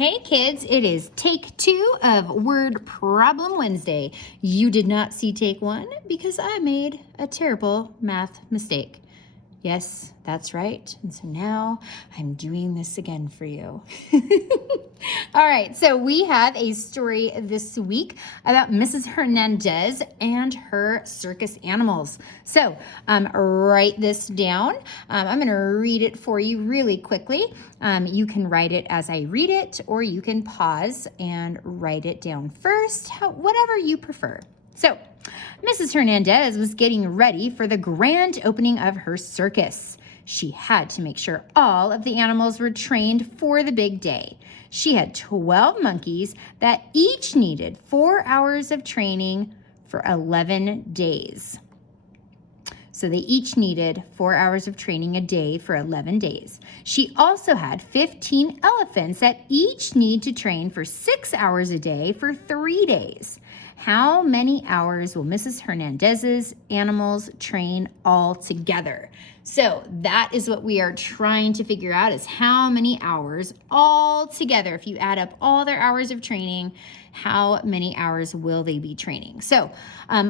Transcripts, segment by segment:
Hey kids, it is take 2 of Word Problem Wednesday. You did not see take 1 because I made a terrible math mistake. Yes, that's right. And so now I'm doing this again for you. All right, so we have a story this week about Mrs. Hernandez and her circus animals. So write this down. I'm going to read it for you really quickly. You can write it as I read it, or you can pause and write it down first, whatever you prefer. So, Mrs. Hernandez was getting ready for the grand opening of her circus. She had to make sure all of the animals were trained for the big day. She had 12 monkeys that each needed 4 hours of training for 11 days. So they each needed 4 hours of training a day for 11 days. She also had 15 elephants that each need to train for 6 hours a day for 3 days. How many hours will Mrs. Hernandez's animals train all together? So that is what we are trying to figure out, is how many hours all together. If you add up all their hours of training, how many hours will they be training? So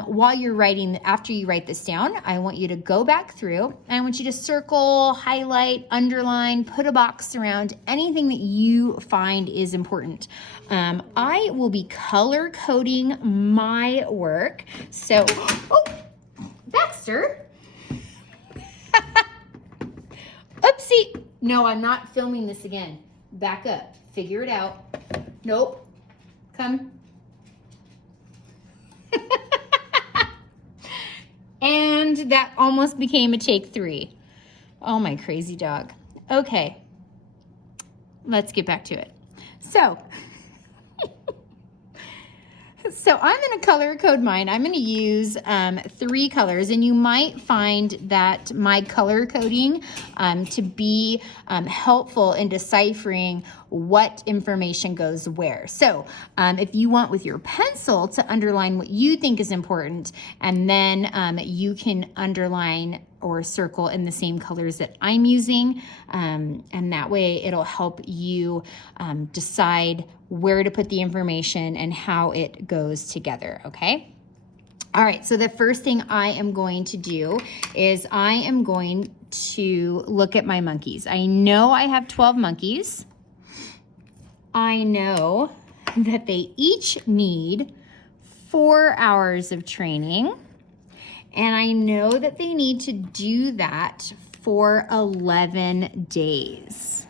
while you're writing, after you write this down, I want you to go back through. I want you to circle, highlight, underline, put a box around anything that you find is important. I will be color coding my work. So, oh, Baxter. Oopsie. No, I'm not filming this again. Back up. Figure it out. Nope. Come. And that almost became a take 3. Oh, my crazy dog. Okay. Let's get back to it. So I'm going to color code mine. I'm going to use 3 colors, and you might find that my color coding to be helpful in deciphering what information goes where. So if you want with your pencil to underline what you think is important, and then you can underline or circle in the same colors that I'm using, and that way it'll help you decide where to put the information and how it goes together, okay? All right, so the first thing I am going to do is I am going to look at my monkeys. I know I have 12 monkeys. I know that they each need 4 hours of training. And I know that they need to do that for 11 days.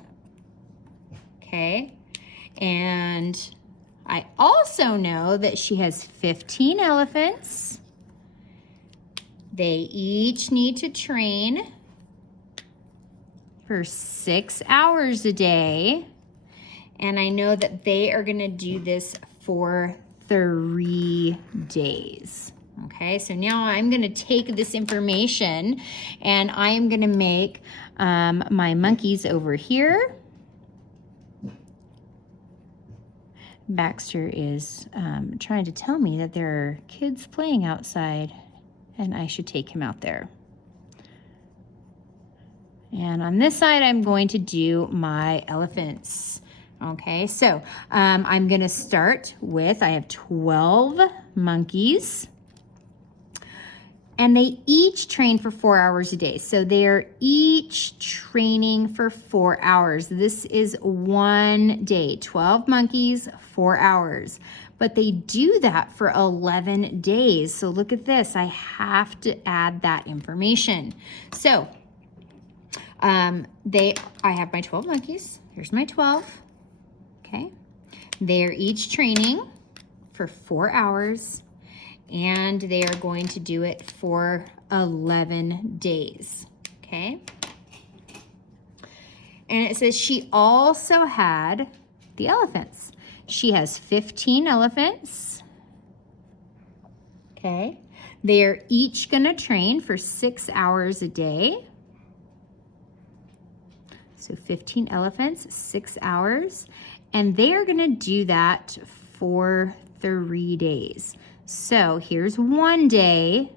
Okay. And I also know that she has 15 elephants. They each need to train for 6 hours a day. And I know that they are going to do this for 3 days. Okay, so now I'm going to take this information and I am going to make my monkeys over here. Baxter is trying to tell me that there are kids playing outside and I should take him out there. And on this side, I'm going to do my elephants. Okay, so I'm going to start with, I have 12 monkeys. And they each train for 4 hours a day. So they're each training for 4 hours. This is one day, 12 monkeys, 4 hours. But they do that for 11 days. So look at this, I have to add that information. So I have my 12 monkeys. Here's my 12, okay? They're each training for 4 hours. And they are going to do it for 11 days, okay? And it says she also had the elephants. She has 15 elephants, okay? They are each gonna train for 6 hours a day. So 15 elephants, 6 hours. And they are gonna do that for 3 days. So here's one day,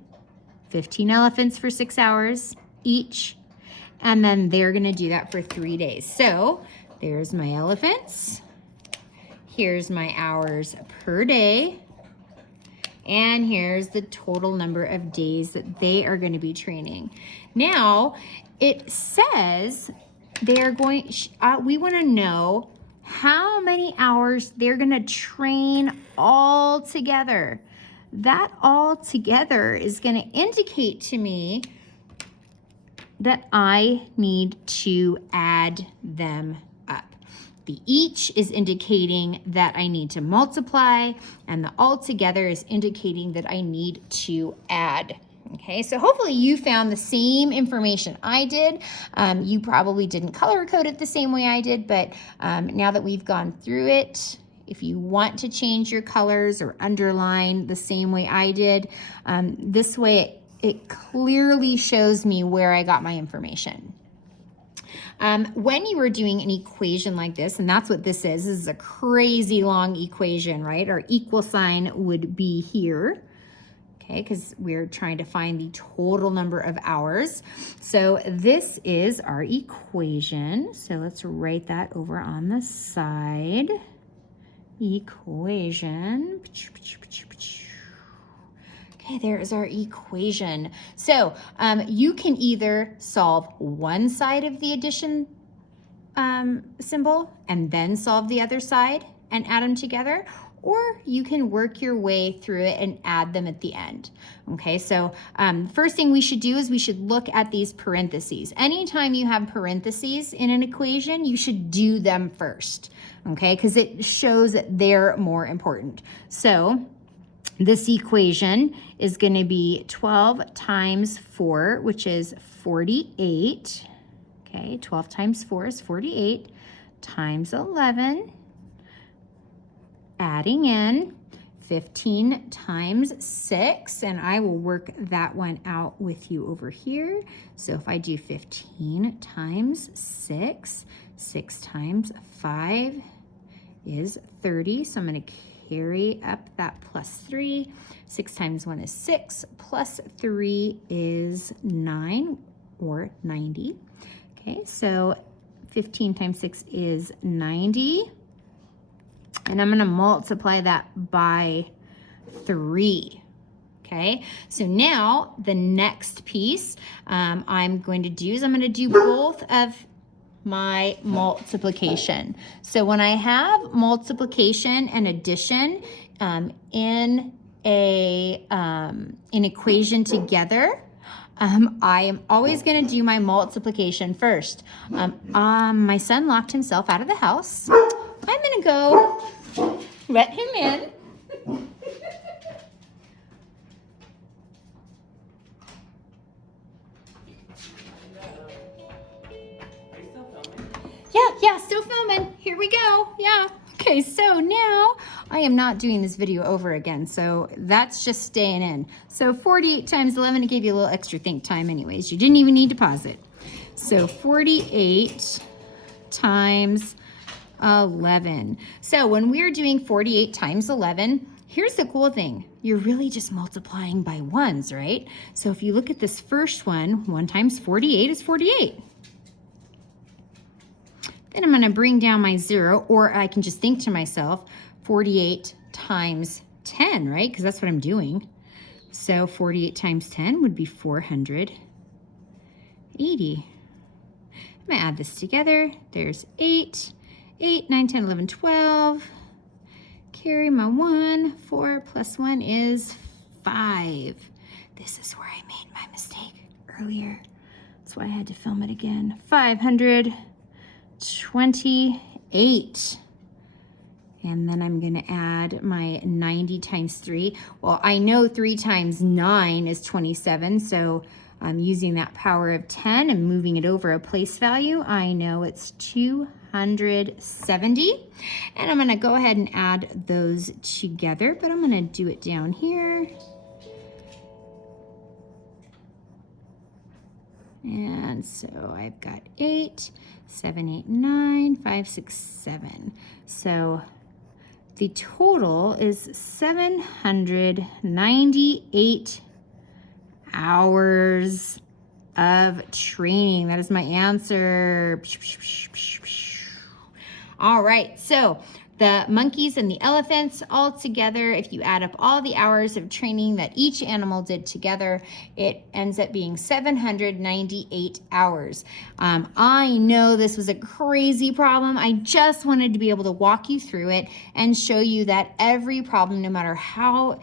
15 elephants for 6 hours each, and then they're gonna do that for 3 days. So there's my elephants, Here's my hours per day. And here's the total number of days that they are going to be training. Now, it says they're going, we want to know how many hours they're going to train all together. That all together is going to indicate to me that I need to add them up. The each is indicating that I need to multiply, and the all together is indicating that I need to add. Okay, so hopefully you found the same information I did. You probably didn't color code it the same way I did, but now that we've gone through it, if you want to change your colors or underline the same way I did, this way it clearly shows me where I got my information. When you are doing an equation like this, and that's what this is a crazy long equation, right? Our equal sign would be here, okay, because we're trying to find the total number of hours. So this is our equation. So let's write that over on the side. Equation. Okay, there is our equation. So you can either solve one side of the addition symbol and then solve the other side and add them together, or you can work your way through it and add them at the end. Okay, so first thing we should do is we should look at these parentheses. Anytime you have parentheses in an equation, you should do them first, okay, because it shows that they're more important. So this equation is going to be 12 times 4, which is 48. Okay, 12 times 4 is 48 times 11. Adding in 15 times 6, and I will work that one out with you over here. So if I do 15 times 6, 6 times 5 is 30. So I'm going to carry up that plus 3. 6 times 1 is 6, plus 3 is 9, or 90. Okay, so 15 times 6 is 90. And I'm going to multiply that by 3. Okay, so now the next piece I'm going to do is I'm going to do both of my multiplication. So when I have multiplication and addition in an equation together, I am always going to do my multiplication first. My son locked himself out of the house. I'm going to go let him in. Yeah, still filming. Here we go. Yeah. Okay, so now I am not doing this video over again, so that's just staying in. So 48 times 11, it gave you a little extra think time anyways. You didn't even need to pause it. So 48 times 11. So when we're doing 48 times 11, here's the cool thing. You're really just multiplying by ones, right? So if you look at this first one, 1 times 48 is 48. Then I'm going to bring down my 0, or I can just think to myself, 48 times 10, right? Because that's what I'm doing. So 48 times 10 would be 480. I'm going to add this together. There's 8, 9, 10, 11, 12. Carry my 1. 4 plus 1 is 5. This is where I made my mistake earlier. That's why I had to film it again. 528. And then I'm going to add my 90 times 3. Well, I know 3 times 9 is 27, so I'm using that power of 10 and moving it over a place value. I know it's 270. And I'm going to go ahead and add those together, but I'm going to do it down here. And so I've got 8, 7, 8, 9, 5, 6, 7. So the total is 798 hours of training. That is my answer. All right, so The monkeys and the elephants all together, if you add up all the hours of training that each animal did together, it ends up being 798 hours. I know this was a crazy problem. I just wanted to be able to walk you through it and show you that every problem, no matter how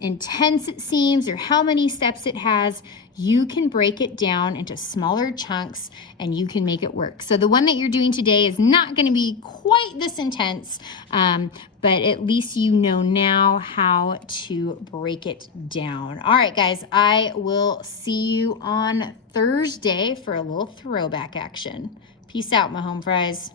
intense it seems or how many steps it has, you can break it down into smaller chunks and you can make it work. So the one that you're doing today is not going to be quite this intense, but at least you know now how to break it down. All right, guys, I will see you on Thursday for a little throwback action. Peace out, my home fries.